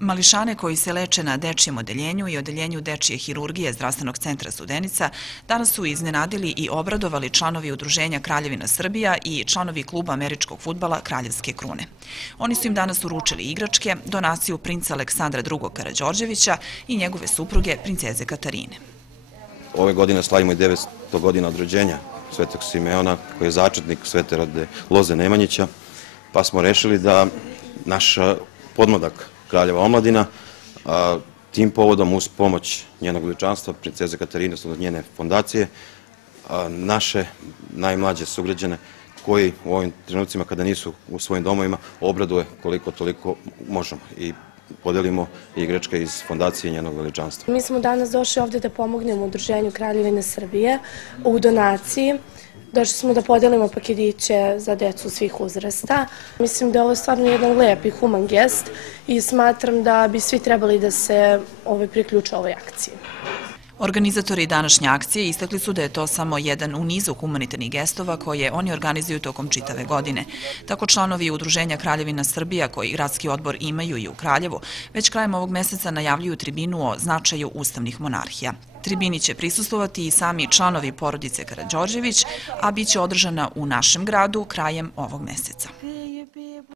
Mališane koji se leče na dečijem odeljenju i odeljenju dečije hirurgije Zdravstvenog centra Studenica danas su iznenadili i obradovali članovi Udruženja Kraljevina Srbija i članovi kluba američkog fudbala Kraljevske Krune. Oni su im danas uručili igračke, donaciju princa Aleksandra II. Karađorđevića i njegove supruge, princeze Katarine. Ove godine slavimo i 900 godina od rođenja Svetog Simeona, koji je začetnik Svete rode Loze Nemanjića, pa smo rešili da naš podmladak Kraljeva omladina tim povodom uz pomoć njenog veličanstva, princeze Katarine, odnosno njene fondacije, naše najmlađe sugrađane koji u ovim trenucima kada nisu u svojim domovima obraduje koliko toliko možemo i podelimo igračke iz fondacije njenog veličanstva. Mi smo danas došli ovde da pomognemo Udruženju Kraljevine Srbije u donaciji. Došli smo da podelimo paketiće za decu svih uzrasta. Mislim da je ovo stvarno jedan lep i human gest i smatram da bi svi trebali da se priključe ovoj akciji. Organizatori današnje akcije istakli su da je to samo jedan u nizu humanitarnih gestova koje oni organizuju tokom čitave godine. Tako članovi Udruženja Kraljevina Srbija, koji gradski odbor imaju i u Kraljevu, već krajem ovog meseca najavljuju tribinu o značaju ustavnih monarhija. Tribini će prisustvovati i sami članovi porodice Karađorđević, a bit će održana u našem gradu krajem ovog meseca.